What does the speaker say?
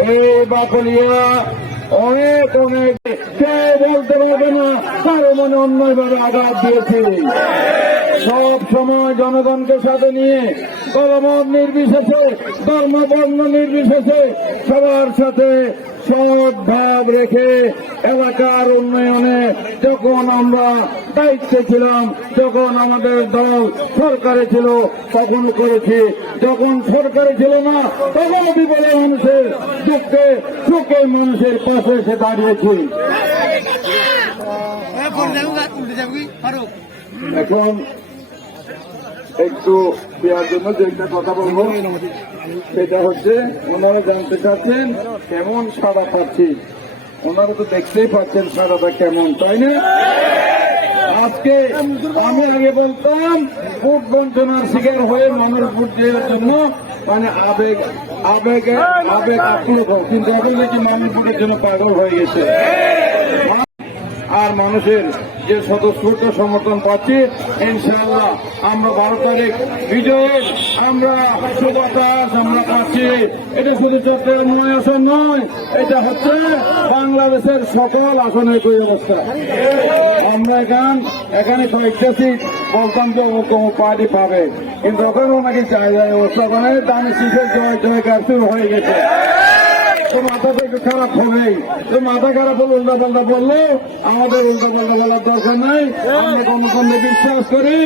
এই বাকলিয়া অনেক অনেক কেউ বলতে পারবে না কারো মনে অন্যভাবে আঘাত দিয়েছে। সব সময় জনগণকে সাথে নিয়ে দলমত নির্বিশেষে ধর্ম বর্ণ নির্বিশেষে সবার সাথে সৎ ভাব রেখে এলাকার উন্নয়নে যখন আমরা দায়িত্বে ছিলাম, যখন আমাদের দল সরকারে ছিল তখন করেছি, যখন সরকারে ছিল না তখন বিপদে মানুষের দুঃখে সুখে মানুষের পাশে এসে দাঁড়িয়েছি। এখন একটু দেওয়ার জন্য যে একটা কথা বলবো সেটা হচ্ছে, ওনারা জানতে চাচ্ছেন কেমন সাড়া পাচ্ছি। ওনারা তো দেখতেই পাচ্ছেন সাড়াটা কেমন, তাই না? আজকে আমি আগে বলতাম ভোট বঞ্চনার শিকার হয়ে মনের ভোট দেওয়ার জন্য মানে আবেগ আবেগে আবেগ আপ্লুত, কিন্তু এখন দেখি মানুষ ভোটের জন্য পাগল হয়ে গেছে। আর মানুষের যে স্বতঃস্ফূর্ত সমর্থন পাচ্ছি, ইনশাআল্লাহ আমরা 12 তারিখ বিজয়ের আমরা সুবাতাস আমরা পাচ্ছি। এটা শুধু চট্টগ্রাম 9 আসন নয়, এটা হচ্ছে বাংলাদেশের সকল আসনের অবস্থা। আমরা এখানে কয়েকটা সিট বলতাম যে কোন পার্টি পাবে, কিন্তু ওখানেও নাকি জায়গায় অবস্থা মানে দামি সিটের জয়কার শুরু হয়ে গেছে। তো মাথা তো একটু খারাপ হবেই, তো মাথা খারাপ হলে উল্টা পাল্টা বললে আমাদের উল্টা পাল্টা বলার দরকার নাই। আমরা গণতন্ত্রে বিশ্বাস করি।